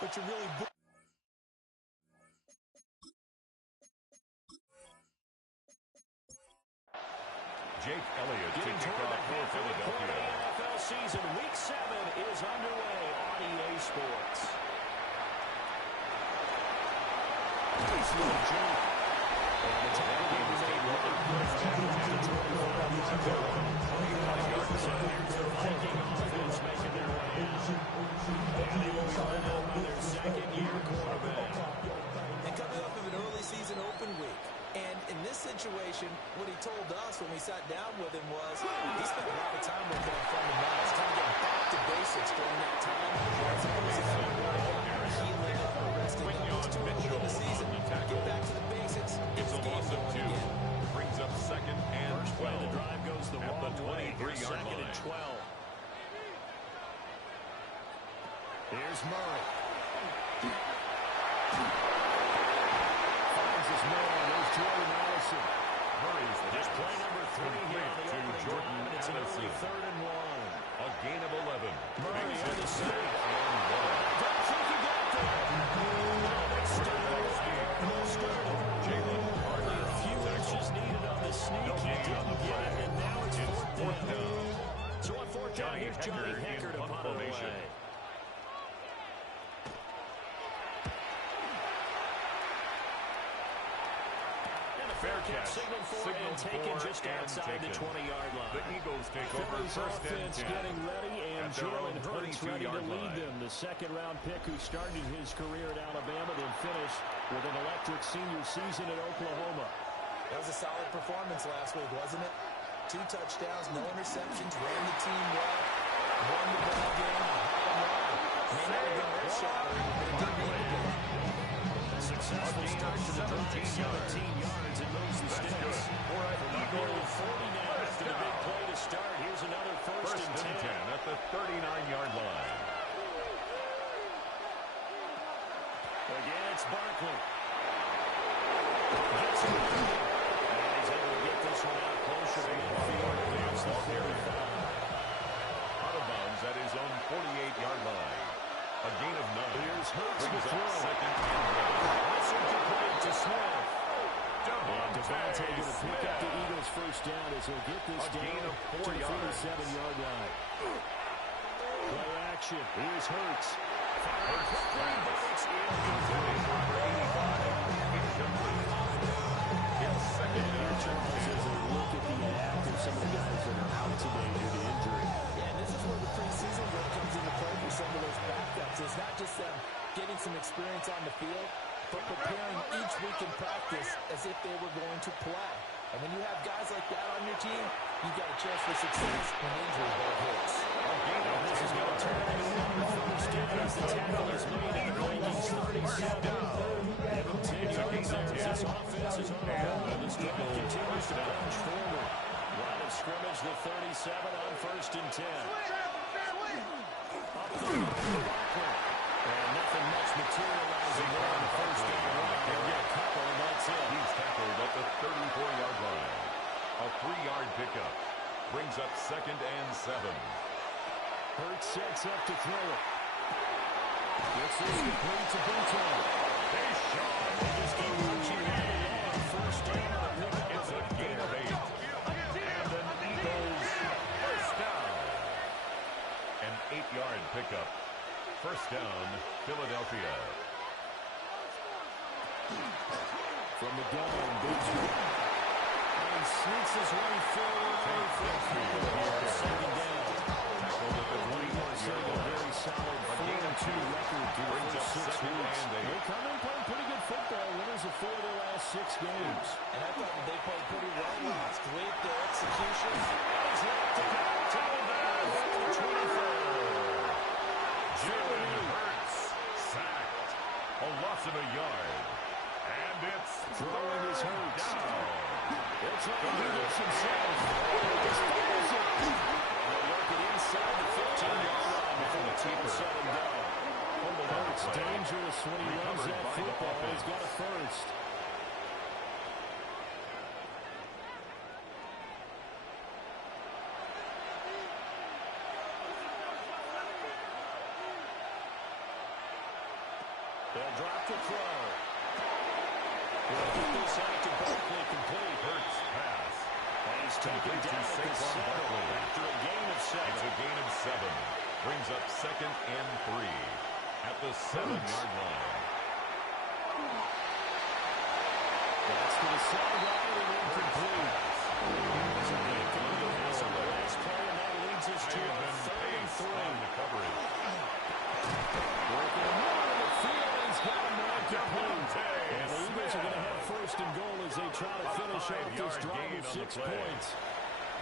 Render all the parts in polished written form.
but you're really... Jake Elliott to kick off for Philadelphia. The NFL season, Week 7 is underway on EA Sports. Nice little jump. And the tackle game is made right to 25 yards out. Here's the Viking offense making their way out. And they will be run out by their second-year quarterback. And coming off of an early season open week. And in this situation, what he told us when we sat down with him was he spent a lot of time working on fundamentals, trying to get back to basics during that time. As opposed to healing up or resting up. It's too early in the season. Get back to the basics. It's a loss of 2. Brings up second and 12. The drive goes the wrong way. 23-yard line. Second and 12. Here's Murray. Finds his man. There's Jordan Addison. Murray's Just play number 3 here to Jordan It's an Addison. early 3rd and 1. A gain of 11. Murray Makes on it the 3rd side. and 1. Don't think he got there. Jalen Carter A few inches needed on the sneak. He didn't get it, and now it's 4th down. So on 4th down, here's Johnny Hecker to punt it away. Fair catch. Signal for and taken just outside the 20-yard line. The Eagles take over Philly's first and offense 10. getting ready, and At their own Jalen Hurts ready to 22-yard lead line. them. The second-round pick who started his career at Alabama, then finished with an electric senior season at Oklahoma. That was a solid performance last week, wasn't it? 2 touchdowns, no interceptions, ran the team well, won the ball game, may not have been earth-shattering, but it did mean it. Successful start to the drive, 17 yards, and moves the sticks. For an Eagles 40 now after the big play to start. Here's another first and 10. at the 39-yard line. Again, it's Barkley. Gets it. And he's able to get this one out closer to midfield. Clears the 35. Out of bounds at his own 48-yard line. A gain of 9. Here's Hurts Brings to up throw. second and 1. Whistle complete to Smith. And Devontae Devontae going to pick up the Smith. Eagles' first down as he'll get this A gain down of 4 to the yards. 47-yard line. Play action. Here's Hurts. Firing Hurts quickly, but it's Intended for 85. Incomplete. It's second here, down. Charles, as a look at the act of some of the guys that are out today due to injury. Yeah, and this is where the preseason work comes into play for some of those backups. It's not just them getting some experience on the field, but preparing each week in practice as if they were going to play. And when you have guys like that on your team, you've got a chance for success when injury bug hits. And this is going to turn into another first down as the tackle is made at the Vikings 37. Give him 10 yards there as this offense is on a roll. And this drive continues to plunge forward. Line of scrimmage, the 37 on 1st and 10. Up the middle to Barkley. And nothing much materializing there on the first down run. They'll get a couple, and that's it. He's tackled at the 34-yard line. A 3-yard pickup. Brings up second and 7. Hurts sets up to throw it. Gets this complete to Bouton. Deshaun. They just keep punching right along. First down on the pickup. It's a gain of 8. And an Eagles first down. An 8-yard pickup. First down, Philadelphia. From the gun, Benjamin. And sneaks his way forward. Second down. Tackled at the 21-yard A line. very solid 4-2 record through Brings the up first 6 second weeks. and 8. They come in playing pretty good football. Winners of 4 of their last 6 games. And I thought that they played pretty well last week. Their execution. He's left to go to the 24. Jalen Hurts sacked. A loss of a yard. And it's Throwing his Hurts. down. They'll try to do this himself. Just fires it. And they work it inside the 15-yard line before the team shut him down. Hurts dangerous when he runs that football. He's got a first. We'll get this out to Barkley complete. Hurts pass. And he's taken down at the 7 after a gain of 7. It's a gain of 7. Brings up 2nd and 3 at the 7-yard line. That's to the sideline and incomplete. There's a big pass on the last play, and that leads us to a 3rd and 3. On the coverage. Working the middle of the field, and he's got him marked complete. And the Eagles are going to have 1st and goal as they try to finish off this drive with 6 points.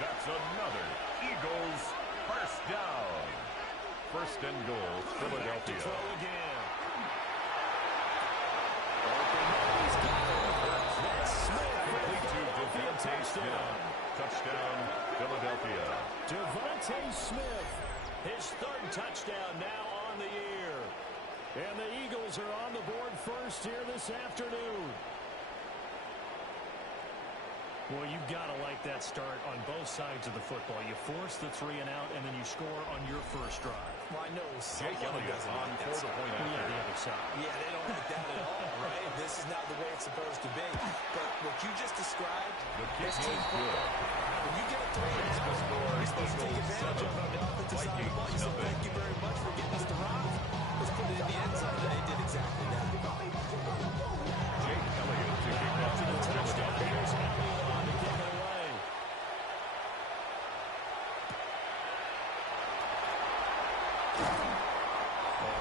That's another Eagles 1st down. 1st and goal, Philadelphia. Throw again. Touchdown, Philadelphia. Devontae Smith, his 3rd touchdown now on the year. And the Eagles are on the board first here this afternoon. Well, you've got to like that start on both sides of the football. You force the 3 and out, and then you score on your first drive. Well, I know Jake someone Elliott doesn't on like that 4 start. point Yeah, after. the other side. Yeah, they don't like that at all, right? This is not the way it's supposed to be. But what you just described, The kick this is team good. when you get a 3 and out, you're supposed to take advantage of it on the offensive side of the ball. You say, thank you very much for getting us to rock. Let's put it in the end zone. They did exactly that. Jake Elliott to kick off To the touchdown. Here's Elliott on to kick it away.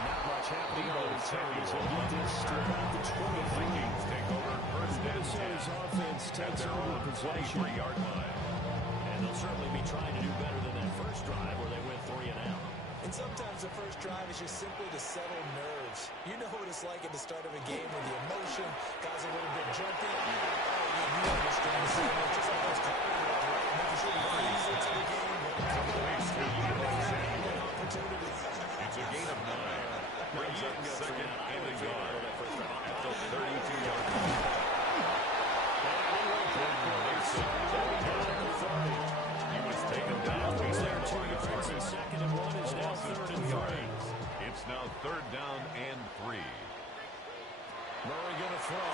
Not much happening on the return as they get this to about the 20. Vikings take over 1st and 10 Minnesota's offense at takes their over own possession. 23-yard line. And they'll certainly be trying to do better than that first drive where they went 3 and out. And sometimes the first drive is just simply to settle nerves. You know what it's like at the start of a game when the emotion, guys are a little bit jumpy. You understand the same. It's just like those cardio drills, right? Making sure you ease into the game. It's a gain of 9. Brings up 2nd and a yard at the 32-yard line. He was taken down. He's there 2 yards, and 2nd and 1 is now 3rd and 3. It's now 3rd down and 3. Murray going to throw.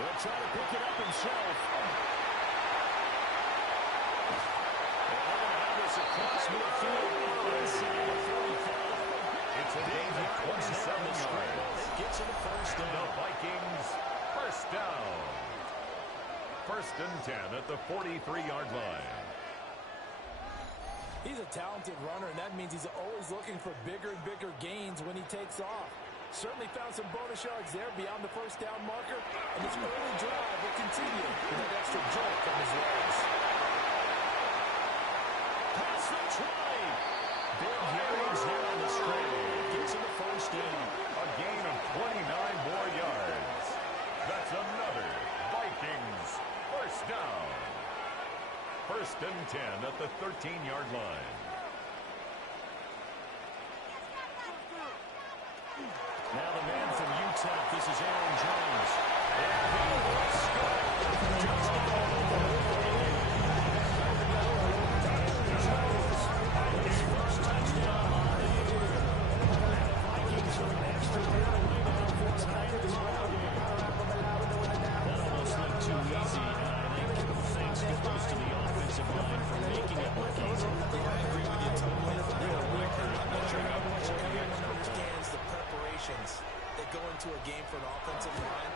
He'll try to pick it up himself. And they're going to have this across midfield inside the 45. It's a gain of 27 yards. Gets him the first The down. Vikings 1st down. 1st and 10 at the 43-yard line. He's a talented runner, and that means he's always looking for bigger and bigger gains when he takes off. Certainly found some bonus yards there beyond the first down marker, and this early drive will continue with that extra jolt from his legs. Pass from Troy. Big yards there on the screen. Gets him the first down. A gain of 29 more yards. That's another Vikings 1st down. 1st and 10 at the 13-yard line. Now the man from Utah, this is Aaron Jones. And he will score. Touchdown. His first touchdown on the year. And the Vikings are an extra point away now for tying this ball game. That almost looked too easy, and I think thanks goes to the offensive line for making it look easy. Yeah, I agree with you totally. I'm not sure how much everyone understands the preparations that go into a game for an offensive line,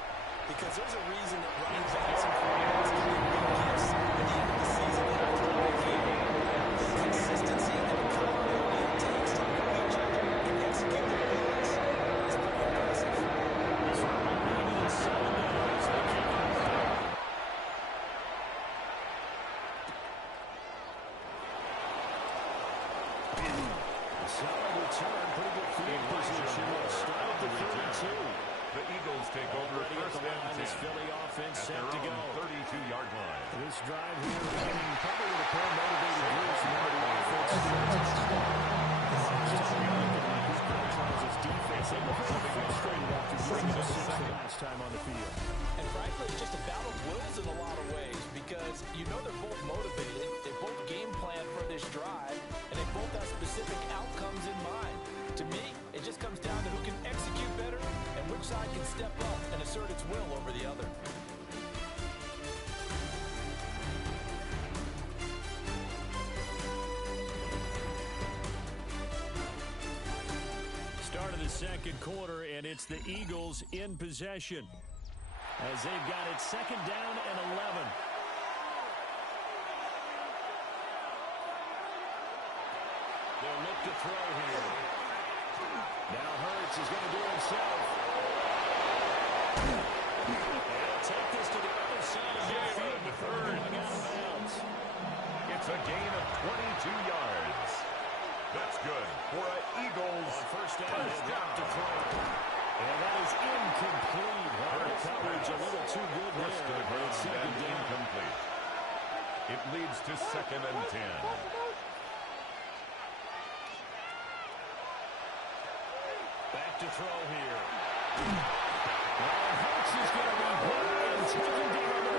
because there's a reason that Ryan Johnson created some big gifts at the end of the season after a big game. The consistency and accountability it takes to know each other and execute their plays is pretty impressive. This one will be in 7 now as they kick it off. Solid return, pretty good field position. Start at the 32. The Eagles take over Already at 1st the line, and this 10 Philly offense at set their to go. own 32-yard line. This drive here, probably with a pair of motivated groups. Now the offense his defense able to keep frustrated after bringing a 6 last time on the field. And frankly, it's just a battle of wills in a lot of ways, because you know they're both motivated, they both game plan for this drive, and they both have specific outcomes in mind. To me, it just comes down to who can execute better and which side can step up and assert its will over the other. Start of the second quarter, and it's the Eagles in possession as they've got it second down and 11. They'll look to throw here. Now Hurts is going to do it himself. And he'll take this to the other side of the field before going out of bounds. It's a gain of 22 yards. That's good for an Eagles on first down. To throw. And that is incomplete. Coverage a little too good there. First to the ground and incomplete. It leads to 2nd and 10. Back to throw here. Hurts is going to be hit and taken down.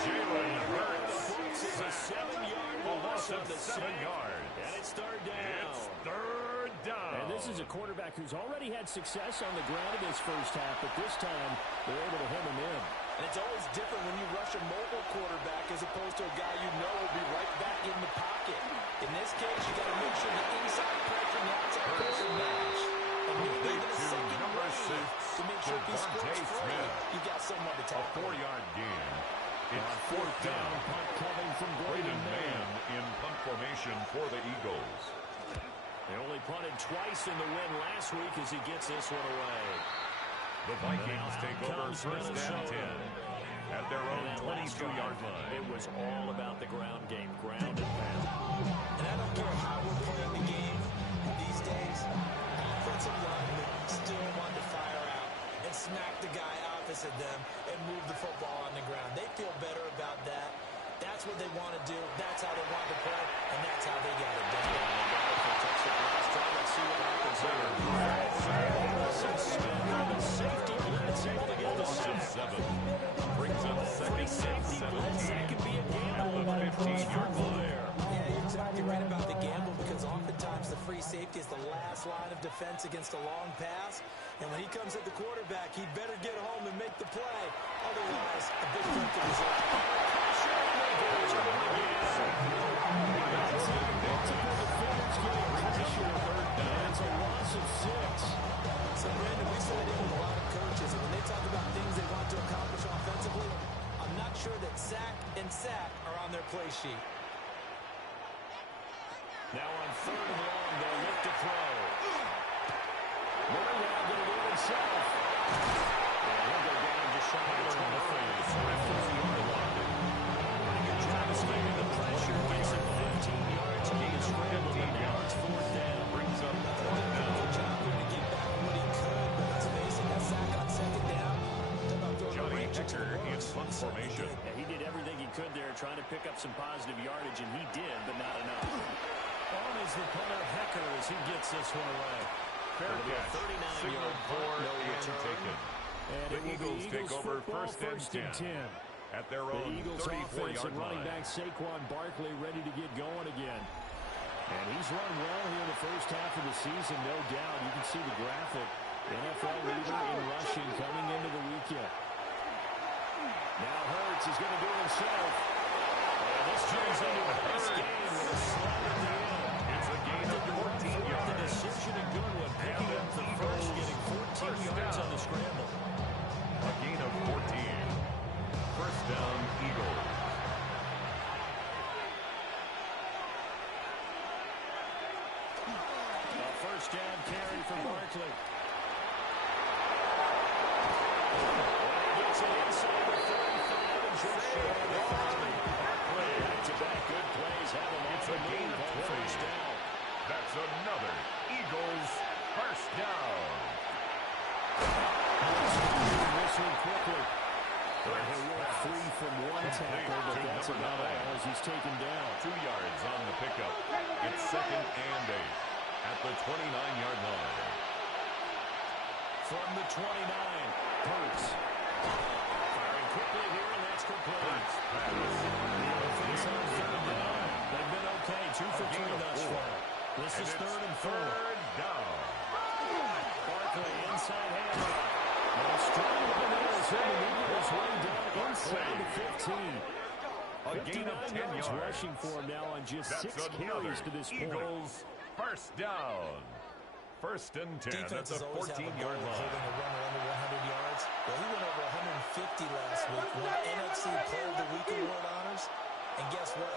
Jalen Hurts is a 7-yard loss on the 7 yards. And it's third down. It's third down. And this is a quarterback who's already had success on the ground in his first half, but this time they're able to hem him in. And it's always different when you rush a mobile quarterback as opposed to a guy you know will be right back in the pocket. In this case, you got to make sure the inside pressure and the outside pressure match. And maybe even a second wave to make sure if he scores free, you got someone to tackle. A 4-yard gain. It's fourth down. Punt coming from Braden Mann in punt formation for the Eagles. They only punted twice in the win last week as he gets this one away. The Vikings take over first and 10 at their own 22-yard line. It was all about the ground game, ground and pound. And I don't care how we're playing the game these days, offensive linemen still want to fire out and smack the guy opposite them and move the football on the ground. They feel better about that. That's what they want to do. That's how they want to play, and that's how they got it done. Let's see what happens here. Safety blitz able to get the sack. Brings up second safety blitz. That could be a gamble on the 15-yard line. Yeah, you're exactly right about the gamble because oftentimes the free safety is the last line of defense against a long pass. And when he comes at the quarterback, he'd better get home and make the play. Otherwise, a big punt result. It's a loss of 6. So, Brandon, we said it with a lot of coaches, and when they talk about things they want to accomplish offensively, I'm not sure that sack and sack are on their play sheet. Now on 3rd and long, they'll look to throw. Murray now going to do it himself. And he'll go down just shy of 25. Good job escaping the pressure. Gets it 15 yards. He is scrambled, and now it's 4th down. Brings up 4th down. Good job there to get back what he could, but let's face it, that sack on 2nd down. Johnny Hecker in punt formation. Yeah, he did everything he could there, trying to pick up some positive yardage, and he did, but not enough. On is the punter, Hecker, as he gets this one away. Fair catch. 39-yard for no and return. taken. And The Eagles take over first and 10 at their The own Eagles offense 34-yard and running line. back Saquon Barkley ready to get going again. And he's run well here in the first half of the season, no doubt. You can see the graphic. NFL leader in rushing coming into the weekend. Now Hurts is going to do it himself. And this turns into a nice game with a slide at the end. It's a gain of 14 yards. The decision a good one. Picking up the first, getting 14 yards on the scramble. A gain of 14. First down, Eagles. A first down carry for Barkley. Gets it inside the 35 and just short of the 30. Back-to-back good plays have him It's a gain of 20. first down. That's another Eagles first down. Whistling quickly. He'll work free from one tackle, but that's about all as he's taken down. 2 yards on the pickup. It's 2nd and 8 at the 29-yard line. From the 29, Hurts. Firing quickly here, and that's complete. The offense on 3rd and 9. They've been okay, 2 for 3 thus far. This is 3rd and 4. third down. Barkley inside handoff. Now straight up in the air. So the Eagles way down inside the 15. A gain of 10 yards. Rushing for him now on just That's 6 carries to this point. Eagles first down. First and 10 at the 14-yard line. Holding a runner under 100 yards. Well, he went over 150 last week when NFC Player of the Week award honors. And guess what?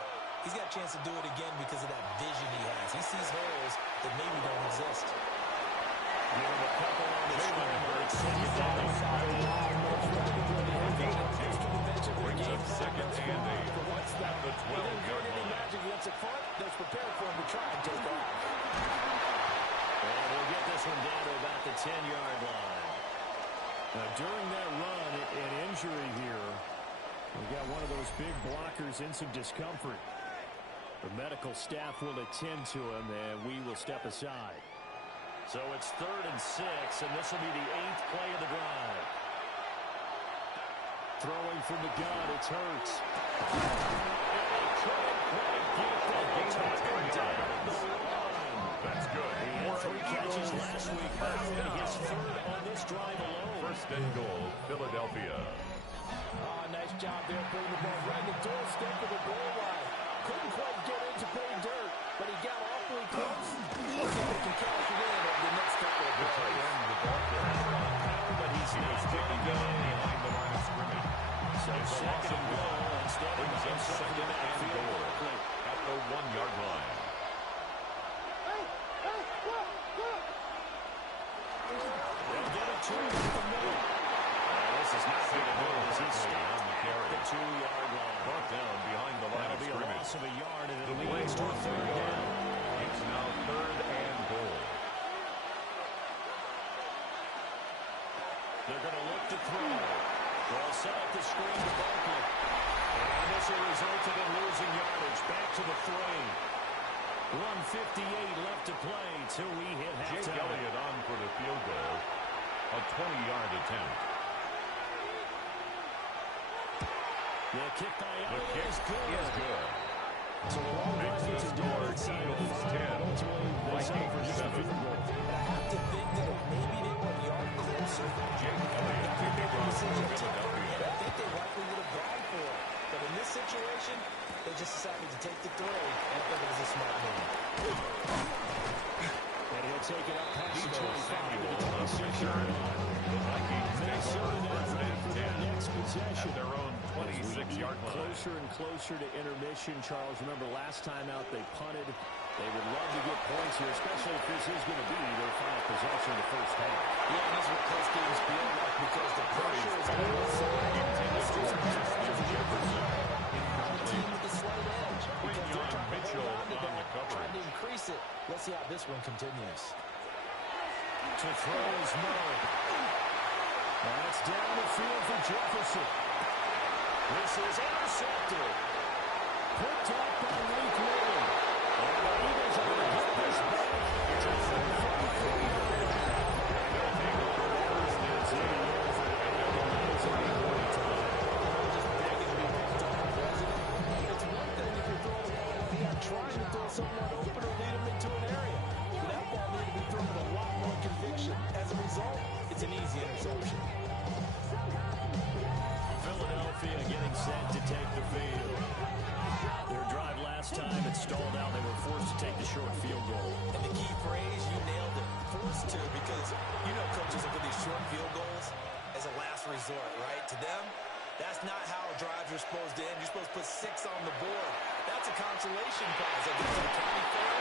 He's got a chance to do it again because of that vision he has. He sees holes that maybe don't exist. Give him a couple on the scramble. Brings up second and 8 at the 12-yard line. That's prepared for him to try and take off. And we'll get this one down to about the 10-yard line. Now, during that run, an injury here. We got one of those big blockers in some discomfort. The medical staff will attend to him, and we will step aside. So it's 3rd and 6, and this will be the 8th play of the drive. Throwing from the gun, it's Hurts. And he couldn't quite get that tackle down the line. That's good. He had 3 catches last week, and his 3rd on this drive alone. First and goal, Philadelphia. Nice job there putting the ball right in the doorstep of the goal line. Couldn't quite get into pay dirt, but he got awfully close. Looks like he can cash it in over the next couple of The tight end of the ball carrier. But he's taking down behind the line of scrimmage. So second and goal instead of brings up second and goal at the 1-yard line. They'll get it to him in the middle. This is not going to do as he stopped on the carry. The 2-yard line. Brought down behind the line of That'll be a scrimmage. loss of a yard, and The it play leads to a 3rd down. It's now 3rd and goal. They're going to look to throw. They'll set up the screen to Barkley. And this will result in losing yardage. Back to the 3. 1:58 left to play till we hit halftime. Jake Elliott on for the field goal. A 20-yard attempt. The kick by The Elliott kick is good. So makes the score Eagles 10. Vikings 7. I have to think that if maybe they were a yard closer, Jake Elliott they picked would up have from I Philadelphia. think they likely would have gone for it. But in this situation, they just decided to take the throw, and I think it was a smart move. And he'll take it up past the 25 Samuel to the on 26-yard line. The Vikings take over Minnesota first and for their 10 next possession. at their own 26-yard line. Closer and closer to intermission, Charles. Remember, last time out they punted. They would love to get points here, especially if this is going to be their final possession in the first half. Yeah, and that's what close games feel like because the pressure is on one side. Team with the slight edge because they're trying to hold on to that, trying to increase it. Let's see how this one continues. To throw is Murray. That's down the field for Jefferson. This is intercepted. Picked up by Mike Murray. And the Eagles are going to get this back. It's a 33-yard line. They'll take over first and 10. Just begging to be picked up, President. It's one thing if you're throwing the ball like that, trying to throw someone open or lead them into an area. That ball needs to be thrown with a lot more conviction. As a result, it's an easy interception. Philadelphia getting set to take the field. Their drive last time, it stalled out. They were forced to take the short field goal. And the key phrase, you nailed it, forced to, because you know coaches look at these short field goals as a last resort, right? To them, that's not how drives are supposed to end. You're supposed to put 6 on the board. That's a consolation prize. That gets to the county fair.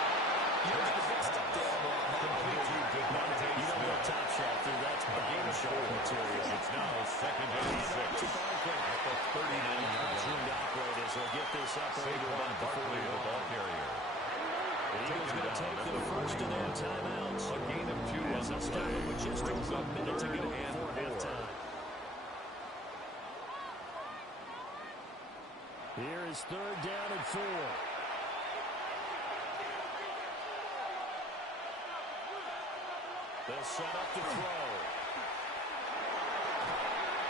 You don't get the big stuff to end on that one. You don't want top shot through. That's bottom shot material. It's now second and 6 at the 39-yard line. To operate as they'll get this up over Saquon about the Barkley, the ball carrier. The Eagles going to take the first of their timeouts. A gain of 2 on the play. With just Brings over up a minute to 3rd go and before 4. halftime. Here is 3rd down and 4. They'll set up to throw.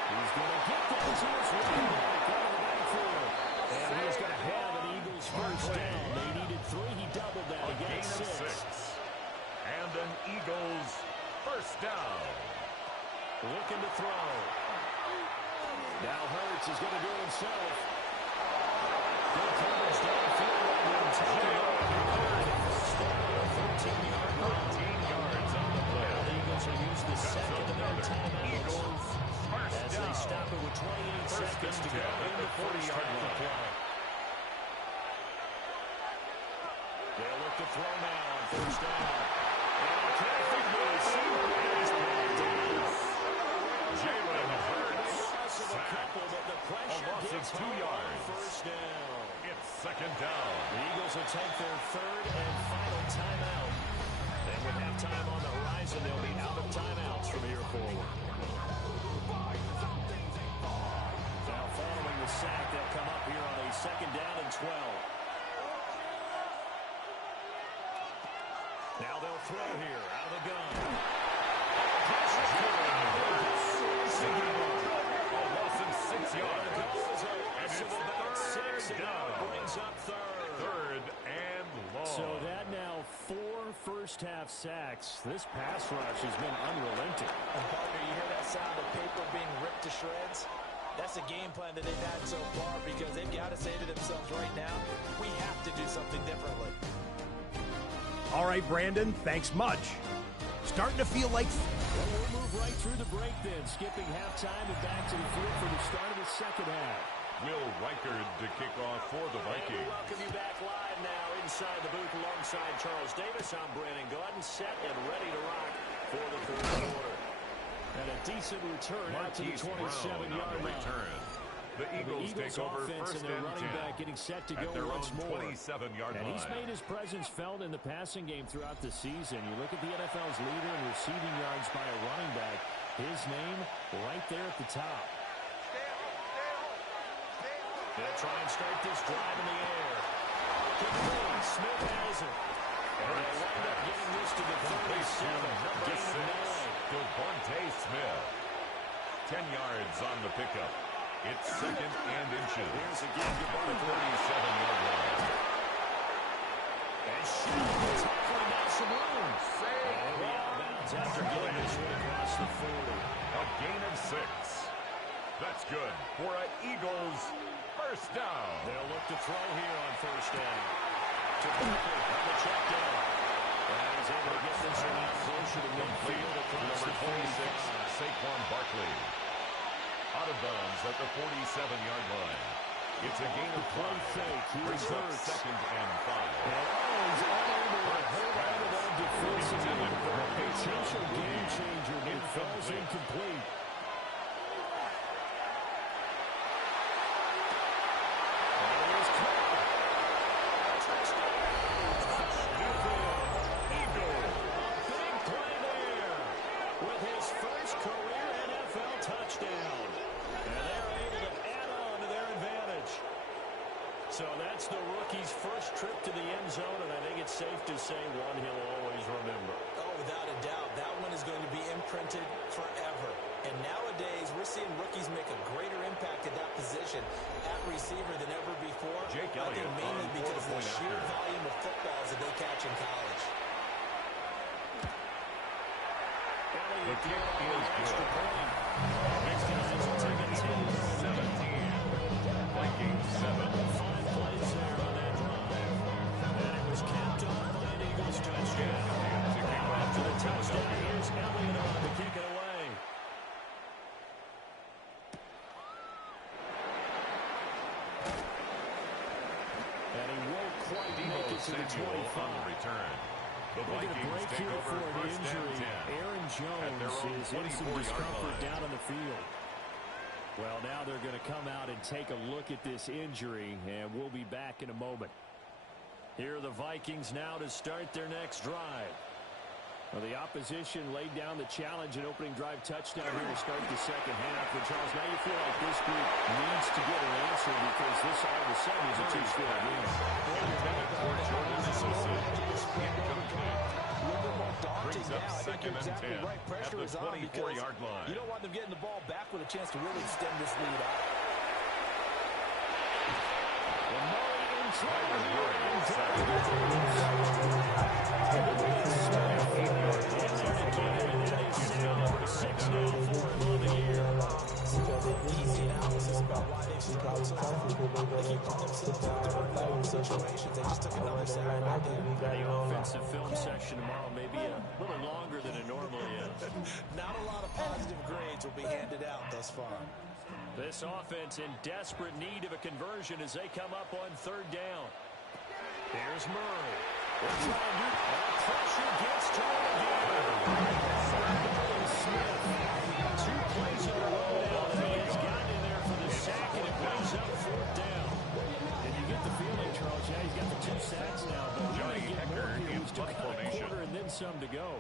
He's going to get that to his running back out of the backfield. And he's going to have an Eagles first down. They needed 3. He doubled that. He got 6. And an Eagles first down. Looking to throw. Now Hurts is going to do it himself. Good coverage downfield. First down, 14-yard line. 14 yards on the play. The Eagles will use the second of their timeouts. Eagles first as down. they stop it with 28 seconds to go in the 40-yard line. They'll look to throw now on first down. Jalen Hurts. A couple, but the pressure loss of gets 2 home on yards. first down. It's second down. The Eagles will take their third and final timeout. And with halftime on the horizon, they'll be out of timeouts from here forward. Now following the sack, they'll come up here on a second down and 12. Now they'll throw here out of the gun. A loss of 6 yards. And it's third down. Brings up third. Third and long. So that now 4 first-half sacks. This pass rush has been unrelenting. And Parker, you hear that sound of paper being ripped to shreds? That's a game plan that they've had so far because they've got to say to themselves right now, we have to do something differently. All right, Brandon, thanks much. Starting to feel like... Well, we'll move right through the break then, skipping halftime and back to the field for the start of the second half. Will Reichard to kick off for the Vikings. And we welcome you back live now inside the booth alongside Charles Davis. I'm Brandon Gordon, set and ready to rock for the third quarter. And a decent return out to the 27-yard line. The Eagles take over first and their and running 10 back getting set to at go their once own more. 27-yard line. And he's made his presence felt in the passing game throughout the season. You look at the NFL's leader in receiving yards by a running back. His name right there at the top. They'll try and start this drive in the air. Smith has it. And they'll wind up getting this to the 37. Number 6, Devontae Smith. 10 yards on the pickup. It's second and inches. Here's again, at the 37-yard line. And shooting, tackling out some room. And be out of bounds after getting this one across the 40. A gain of 6. That's good for an Eagles first down. They'll look to throw here on first down. To Barkley on the check down. And he's able to get this one out closer to midfield across number the 26, Saquon Barkley. Out of bounds at the 47-yard line. It's a gain of 5. Brings up second and 5. He's unable to hold on to that defensively. Potential game changer, but it falls incomplete. So that's the rookie's first trip to the end zone, and I think it's safe to say one he'll always remember. Oh, without a doubt, that one is going to be imprinted forever. And nowadays, we're seeing rookies make a greater impact at that position at receiver than ever before. Jake I Elliott think mainly because of the sheer volume of footballs that they catch in college. The kick is good. Next guys will take a 17. Vikings 7. Plays there on that drive. And it was capped off by an Eagles touchdown. After the touchdown, here's Elliott on to kick it away. And he won't quite make it to the 25. On the return. The Vikings take over first and 10. Aaron Jones is in some discomfort down on the field. Well, now they're going to come out and take a look at this injury, and we'll be back in a moment. Here are the Vikings now to start their next drive. Well, the opposition laid down the challenge and opening drive touchdown here to start the second half. And Charles, now you feel like this group needs to get an answer because this all of a sudden is a two-score game. Brings up second and 10 at the 24-yard line. You don't want them getting the ball back with a chance to really extend this lead out. And Murray in Easy analysis about why they've struggled so far. They keep putting themselves in third and long situations. They just took another sack right there. The offensive film section tomorrow may be a little longer than it normally is. Not a lot of positive grades will be handed out thus far. This offense in desperate need of a conversion as they come up on third down. Here's Murray. They're trying to do pressure gets to him again. Smith. 2 plays in a row now. He's gotten in there for the sack, and it brings up fourth down. And you get the feeling, Charles, yeah, he's got the 2 sacks now, but Johnny Hecker in still got a quarter and then some to go.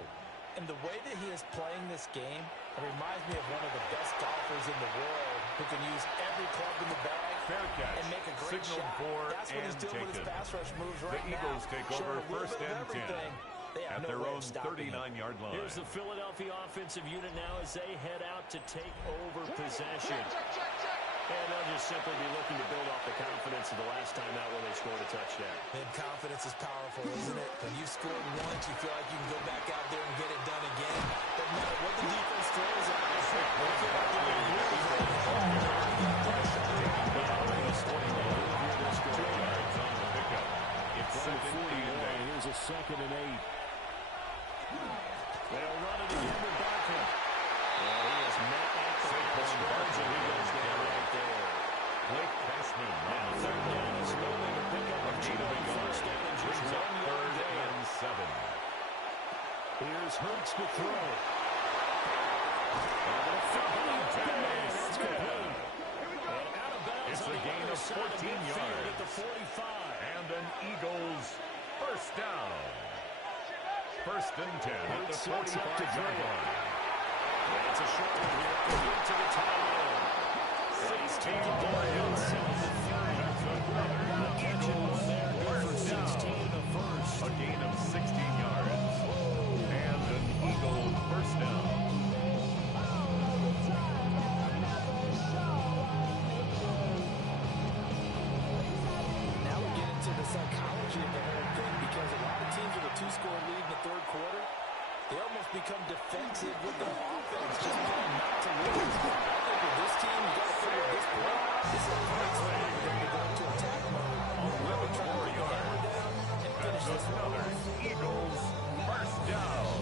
And the way that he is playing this game, it reminds me of one of the best golfers in the world who can use every club in the bag Fair catch. and make a great Signaled shot. for That's what he's and doing with his taken. pass rush moves right The Eagles now. take Showing over a little first bit of and 10 everything. They have at no their way own of stopping him. 39-yard line. Here's the Philadelphia offensive unit now as they head out to take over possession. And they'll just simply be looking to build off the confidence of the last time out when they scored a touchdown. And confidence is powerful, isn't it? When you scored once, you feel like you can go back out there and get it done again. Doesn't matter what the defense throws at us. They feel like they're really It's second and 8. Here's a 2nd and 8. They'll run it again with Barkley. Well, he is met at the line. He goes down right there. Blake Passman on the Third down is moving to pick up a gain of first down and just brings up 1 yard third there. and 7. Here's Hurts to throw. That's complete. And out of bounds It's on a the gain other of side 14 midfield yards. at the 45. And an Eagles first down. First and 10 at the 45-yard line. That's a short one here. Complete to the tight end. 16 more yards. That's another Eagles first down. 16 in the first. A gain of 16 yards. And an Eagle first down. Now we get into the psychology of the whole thing because a lot of teams with a 2-score lead in the third quarter, they almost become defensive with their offense, just playing not to lose. I think with this team, you got to figure at this point, this is a great time for them to go into attack mode on really trying to get the hammer down and finish this one Another off. Eagles first down.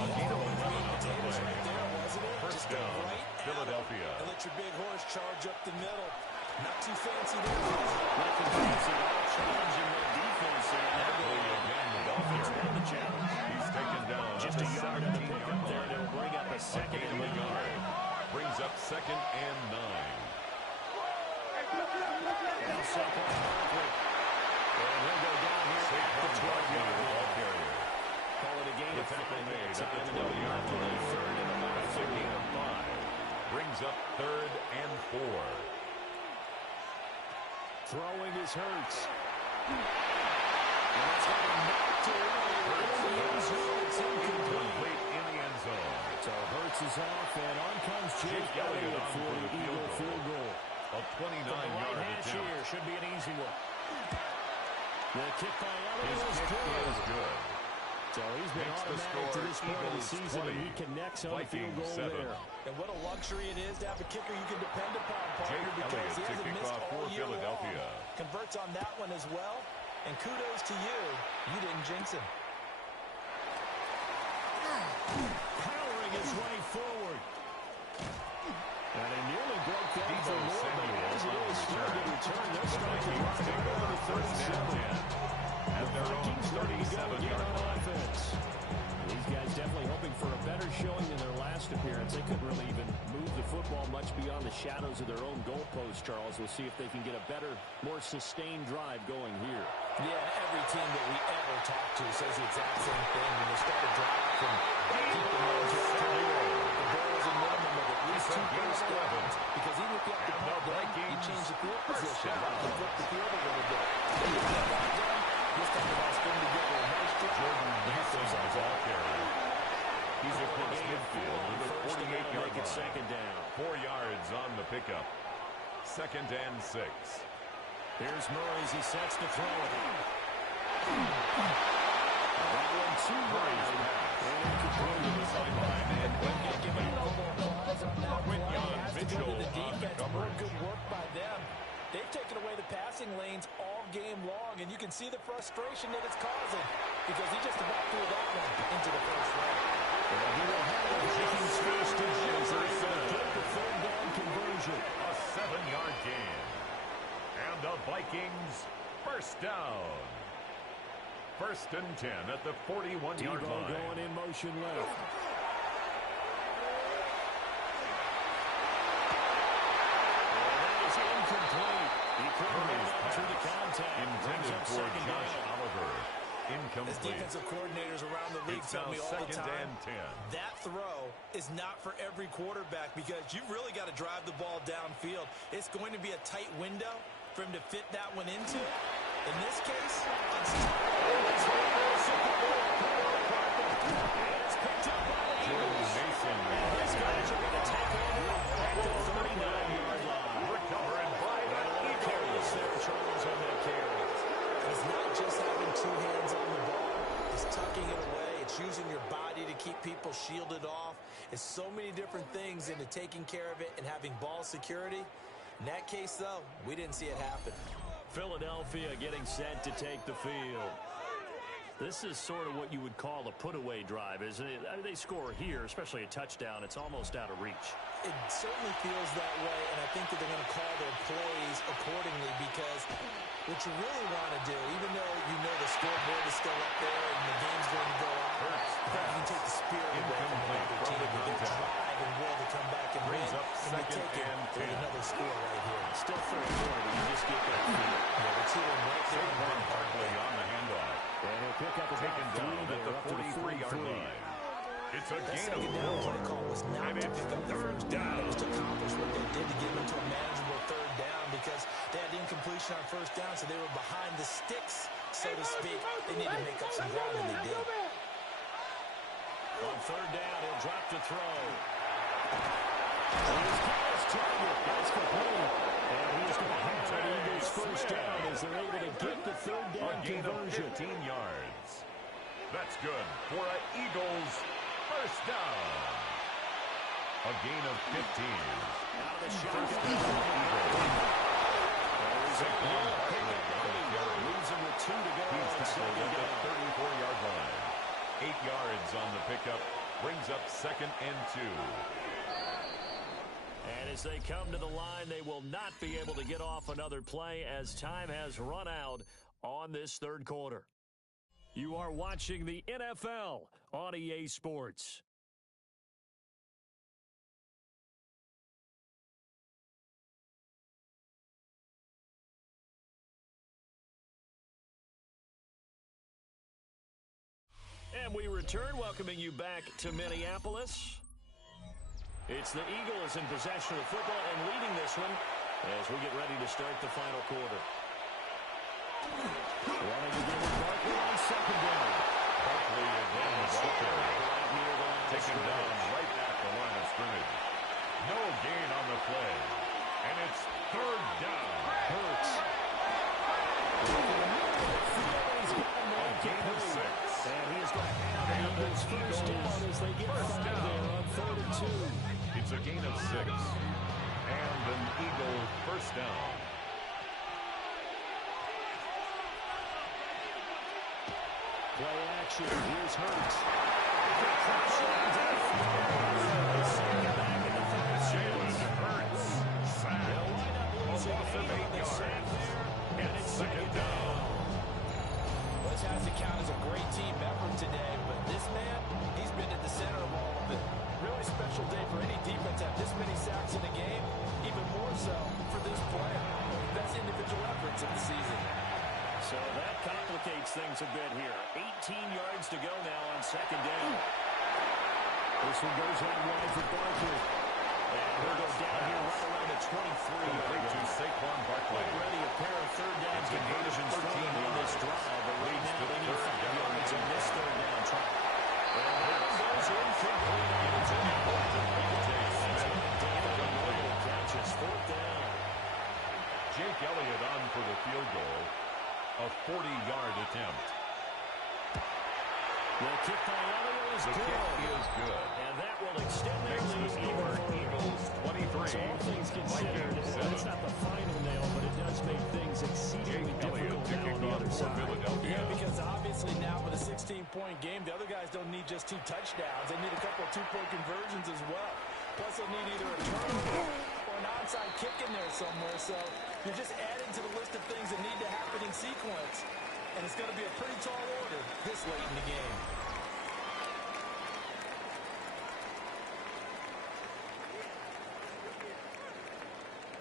A gain of 11 on the play. Right there, wasn't it? First Just go down, right at Philadelphia. it and let your big horse charge up the middle. Not too fancy there. Nothing fancy at all. Challenging that defense. Barkley again with offense. The challenge. He's taken down Just at a the yard in the 17-yard pickup there. line. They'll bring up a A second gain and of a 9. yard. Brings up second and 9. Now Saquon Barkley. And he'll go down here at the 12-yard line. carrier. Call it a gain The of 5 tackle made that at the time. And they'll be 12-yard left with a line. third and about That's a gain of 5. Brings up third and 4. Throwing is Hurts. And it's got him knocked away. It's Incomplete in the end zone. So Hurts is off, and on comes Jake Elliott Elliott on for the Eagle field goal. A 29-yard Hash attempt. here should be an easy one. The kick by His Elliott is kick good. is good. So he's been Makes the automatic to score this point of the Eagles season, 20, and he connects on the field Vikings goal 7. there. And what a luxury it is to have a kicker you can depend upon, Jake partner, because Elliott he to hasn't kick missed off all for year Philadelphia. long. Converts on that one as well. And kudos to you. You didn't jinx him. Powering his way forward. And he nearly broke that Debo for more, but Samuel as it on is, the still a good return. They'll start to Vikings run take over over the first and 10 at their own Vikings ready to go again 37-yard on line. offense. These guys definitely hoping for a better showing in their last appearance. They couldn't really even move the football much beyond the shadows of their own goalpost, Charles. We'll see if they can get a better, more sustained drive going here. Yeah, every team that we ever talk to says the exact same thing. When they start a drive from keeping their own territory, the goal is a minimum of at least 2 first downs. Because even if you have to punt down, you change the field position. You flip the field a little bit. This time the ball string together. A nice job. Jordan Mason is ball carrier. He's across midfield with a 48-yard line. Second down. 4 yards on the pickup. Second and 6. Here's Murray as he sets to throw it. That one too wide. And incomplete. And when you give it a little applause on that play, it has to go to the defense. More good work by them. They've taken away the passing lanes all game long, and you can see the frustration that it's causing because he just about threw that one into the first round. And he will have it Vikings first and as they're able to get the third down conversion. A 7-yard gain. And the Vikings first down. First and 10 at the 41-yard line. Going in motion left. Incomplete. He couldn't through the contact. Intended for Josh Oliver. Incomplete. As defensive coordinators around the league tell me all the time, that throw is not for every quarterback because you've really got to drive the ball downfield. It's going to be a tight window for him to fit that one into. In this case, it's picked up by the Eagles. And these guys are going to take over at the 39-yard line. Recovering by the Eagles. There, Charles, on that carry. It's not just having two hands on the ball. It's tucking it away. It's using your body to keep people shielded off. It's so many different things into taking care of it and having ball security. In that case, though, we didn't see it happen. Philadelphia getting set to take the field. This is sort of what you would call a put-away drive, isn't it? I mean, they score here, especially a touchdown. It's almost out of reach. It certainly feels that way, and I think that they're going to call their plays accordingly because what you really want to do, even though you know the scoreboard is still up there and the game's going to go on, I think you can take the spirit away from another team and they drive and will to come back and win, and you take it with another score right here. Still third quarter, but you just get that feel. Yeah, we're cheating right there. Saquon Barkley on the handoff. And he'll pick up Taken down at the 43-yard line. It's a That gain second of down 4. play call was not to pick up the first down. It was to accomplish what they did to get into a manageable third down because they had incompletion on first down, so they were behind the sticks, so to speak. They needed to make up some ground, and they did. On third down, he'll drop to throw. He's got his target. That's complete. And he's going to have the Eagles first down as they're able to get the third down A gain conversion. of 15 yards. That's good for an Eagles first down. A gain of 15. Out of the shotgun. First down for the Eagles. Saquon Barkley on the carry. Leaves him with 2 to go. He's on tackled second at the down. 34-yard line. 8 yards on the pickup. Brings up second and 2. And as they come to the line, they will not be able to get off another play as time has run out on this third quarter. You are watching the NFL on EA Sports. And we return, welcoming you back to Minneapolis. It's the Eagles in possession of football and leading this one as we get ready to start the final quarter. Wanting to give it Barkley on second down. Barkley again the ball carrier. Right near the line of Taken down scrimmage. right at the line of scrimmage. No gain on the play. And it's third down. Hurts. A gain of 6. And he's going to have the Eagles first down as they get First 5 down. there on 3rd and 2. It's a gain of 6. And an Eagle first down. Play action. Here's Hurts. Jalen Hurts. Sacked. A loss of 8 yards. And it's second down. Well, this has to count as a great team effort today, but this man, he's been at the center of all of it. Really special day for any defense to have this many sacks in a game, even more so for this player. Best individual efforts of the season. So that complicates things a bit here. 18 yards to go now on second down. This one goes out wide for Barkley. And he'll go down here right around the 23. To Saquon Barkley. Already a pair of third downs conversions for him on this drive. But right now they need 5 yards on this third down try. And that goes incomplete. It's incomplete. Catches fourth down. Jake Elliott on for the field goal. A 40-yard attempt. The kick by Elliott is The good. kick is good. And that will extend their Makes the lead. score Eagles 23. So all things considered, Vikings it's 7. not the final nail, but it does make things exceedingly difficult now on the other for side. Philadelphia. Yeah, because obviously now with a 16-point game, the other guys don't need just 2 touchdowns. They need a couple of 2-point conversions as well. Plus, they'll need either a turnover or an onside kick in there somewhere. So you're just adding to the list of things that need to happen in sequence. And it's going to be a pretty tall order this late in the game.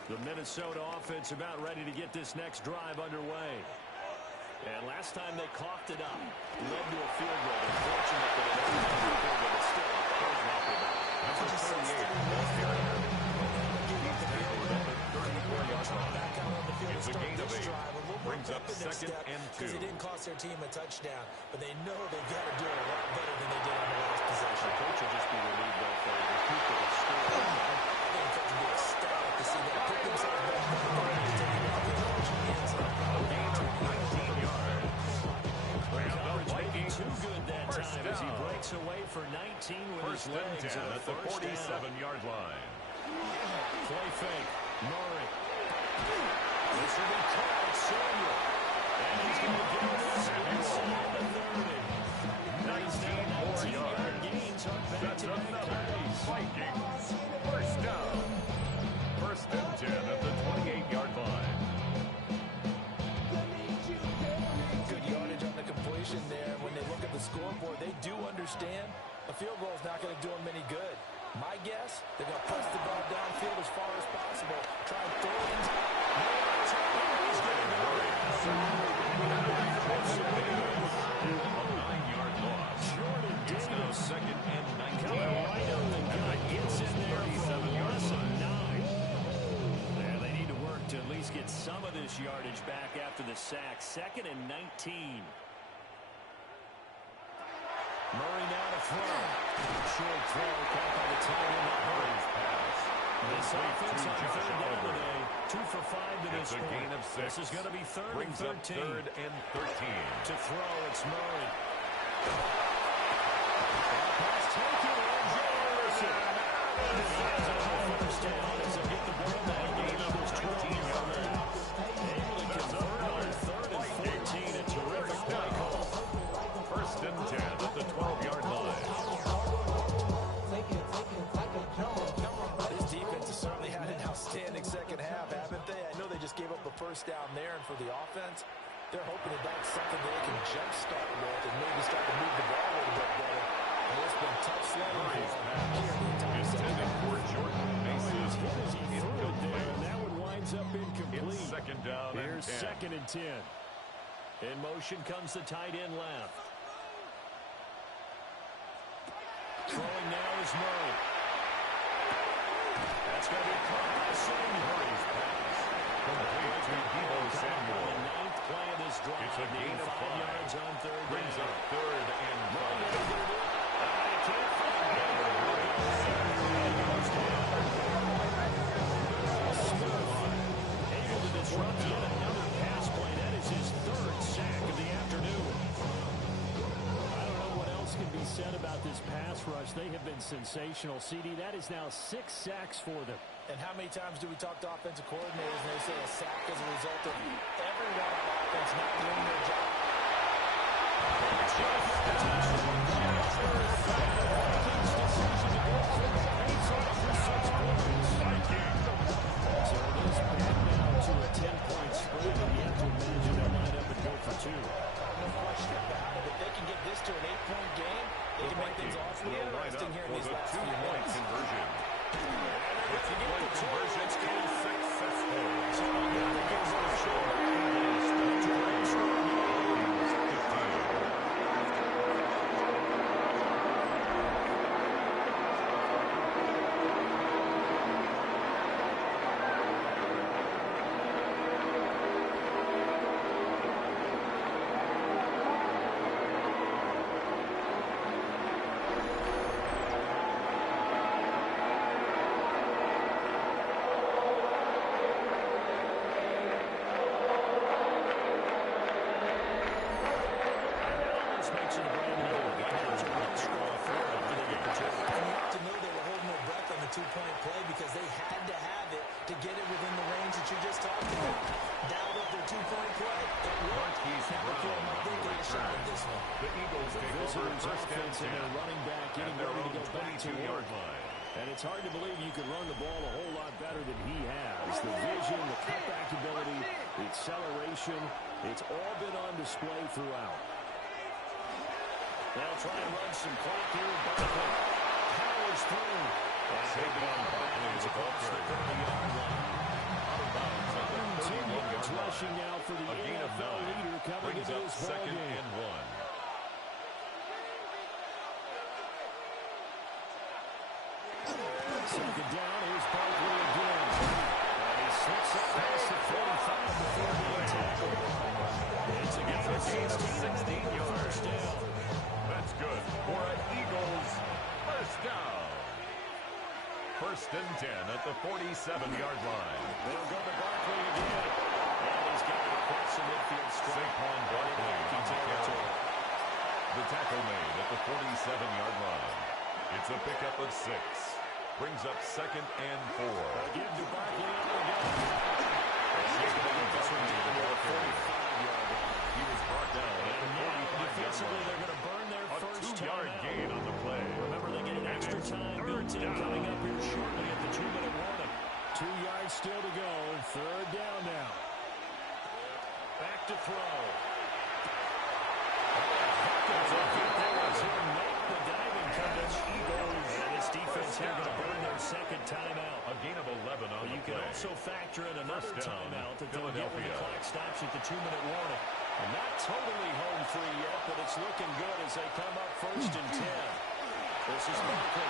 The Minnesota offense about ready to get this next drive underway. And last time they coughed it up, led to a field goal. Unfortunate that it ended up with a field goal, but still, very happy about it. Number 38, Paul Carrier. He's tackled at the 34-yard line. It's a gain of 8. Brings up 2nd and 2. Because it didn't cost their team a touchdown, but they know they've got to do it a lot better than they did on the last possession. The coach will just be relieved though for the people that scored. I think the coach will be ecstatic to see that pick themselves back up and take it off the coach. Gain of 19 yards. And the Vikings Too good that first time as he down. breaks away for 19 with First his and legs 10 at the 47-yard line. Play fake. Murray. This will be called Samuel. And he's going to get this inside the 30. 19 more yards. Gains on That's back-to-back another plays. Vikings first down. First and 10 at the 28-yard line. Good yardage on the completion there. When they look at the scoreboard, they do understand a field goal is not going to do them any good. My guess, they're going to press the ball downfield as far as possible. Try and throw it into A 9-yard loss. It's now 2nd and 19. Right on the gut. Gets in there for a loss of 9. Yeah, they need to work to at least get some of this yardage back after the sack. 2nd and 19. Murray now to throw. Short throw caught by the tight end. Murray's pass. This offense on Josh 3rd down Oliver. today. 2 for 5 to this It's a point. gain of 6. This is going to be 3rd and Brings up 13. 3rd and 13. To throw, it's Murray. Pass taken, and Jefferson. He has it on first down as they get the ball back. The Eagles 12 yards. Able to convert on 3rd and 14. A terrific play call. First and 10 at the 12-yard line. This defense has certainly had an outstanding second half, haven't they? I know they just gave up a first down there, and for the offense, they're hoping that that's something they can jumpstart with and maybe start to move the ball a little bit better. And it's been tough sledding for them here in the entire second Intended half. for Jordan Mason. He threw it there, and that one winds up incomplete. It's 2nd down and Here's 10. 2nd and 10. In motion comes the tight end left. Throwing now is Murray. That's going to be caught by Samuel. Murray's pass. Complete to Deebo Samuel. The 9th play of this drive. It's a gain of 5 5. yards on 3rd Brings down. up 3rd and 5. Able to disrupt yet another pass play. That is his 3rd sack of the afternoon. I don't know what else can be said about this pass rush. They have been sensational. CD, that is now 6 sacks for them. And how many times do we talk to offensive coordinators and they say a sack as a result of everyone on offense not doing their job? So it is back now to a 10-point spread, and you have to imagine they'll line up and go for 2. No question about it. If they can get this to an 8-point game, they can make things awfully Will line interesting up here in for these the last few 2-point minutes. conversion. The 2-point conversion is successful. So to get it within the range that you just talked about. Dialed up their two-point play. It worked. They got a shot at this one. The Eagles take over Offense and their running back getting ready to go back to work. And it's hard to believe you could run the ball a whole lot better than he has. The vision, the cutback ability, the acceleration, it's all been on display throughout. They'll try and run some clock here. Barkley powers through. Saquon Barkley is across the 30-yard line. Out of bounds at the 31-yard line. Rushing now for the A gain of NFL 9 leader coming brings into up this second ballgame. and 1. Second down, here's Barkley again. And he slips up past the 45 before being tackled. It's a gain of 16 yards. That's good for an Eagles first down. First and 10 at the 47-yard line. They'll go to Barkley again. And he's got it across the midfield strike. Saquon Barkley on the carry. The tackle made at the 47-yard line. It's a pickup of 6. Brings up second and 4. Give to Barkley on the gun. He was brought down at the 45-yard line. They're going to burn their first 2-yard gain on the play. Remember, they get an extra time built in coming up here shortly at the 2-minute warning. 2 yards still to go. Third down now. Back to throw. The diving coverage. Eagles and this defense here going to burn their second timeout. A gain of 11 on the You can also factor in another timeout that they'll get when the clock stops at the 2-minute warning. And not totally home free yet, but it's looking good as they come up first and 10. This is Barkley.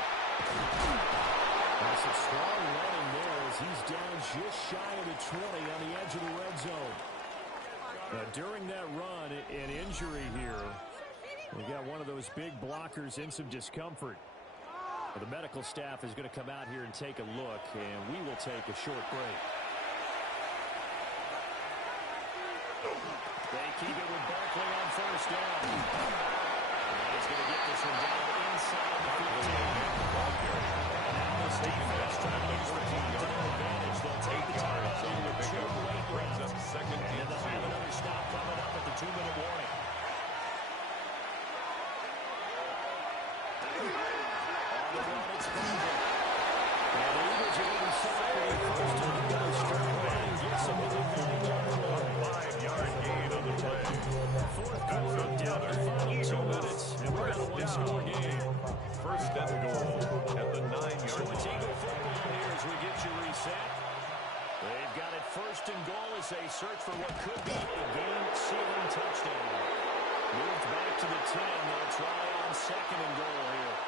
That's a strong running there as he's down just shy of the 20 on the edge of the red zone. During that run, an injury here. We got one of those big blockers in some discomfort. The medical staff is going to come out here and take a look, and we will take a short break. They keep it with Barkley on first down. And he's going to get this one down inside the 15. And now this defense trying to use the team to their advantage. They'll take the time out here with 2 late runs. Second And they'll have another stop coming up at the 2-minute warning. On the run, it's Barkley. And the Eagles are going to separate first and goal. Strong gets him to the 9-yard line. 5-yard gain on the play. Fourth quarter down to 2 minutes. And we're at a one-score game. First and goal at the 9-yard So it's line. Eagle football here as we get you reset. They've got it first and goal as they search for what could be a game-sealing touchdown. Moved back to the 10. They'll try on second and goal here.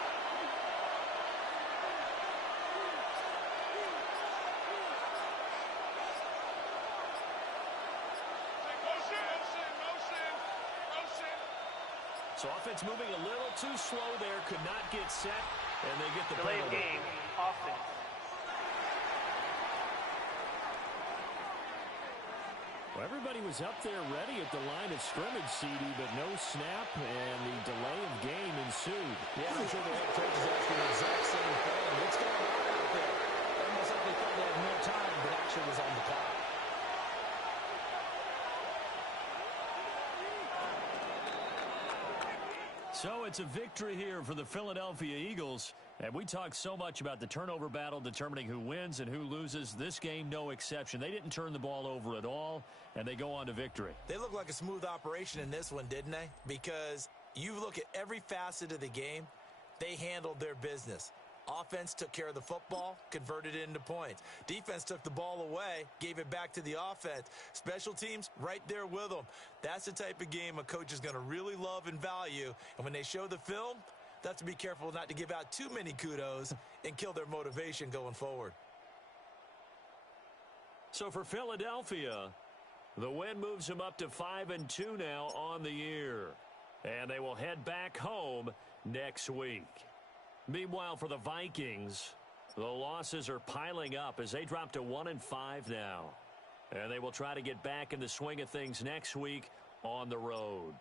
So offense moving a little too slow there. Could not get set. And they get the Delayed penalty. game, offense. Well, everybody was up there ready at the line of scrimmage, CD, but no snap, and the delay of game ensued. Yeah, I'm sure the head coach is asking the exact same thing. What's going on out there? Almost like they thought they had more time, but action was on the clock. So it's a victory here for the Philadelphia Eagles. And we talked so much about the turnover battle determining who wins and who loses. This game, no exception. They didn't turn the ball over at all, and they go on to victory. They look like a smooth operation in this one, didn't they? Because you look at every facet of the game, they handled their business. Offense took care of the football, converted it into points. Defense took the ball away, gave it back to the offense. Special teams, right there with them. That's the type of game a coach is going to really love and value. And when they show the film, they have to be careful not to give out too many kudos and kill their motivation going forward. So for Philadelphia, the win moves them up to 5-2 now on the year. And they will head back home next week. Meanwhile, for the Vikings, the losses are piling up as they drop to 1-5 now. And they will try to get back in the swing of things next week on the road.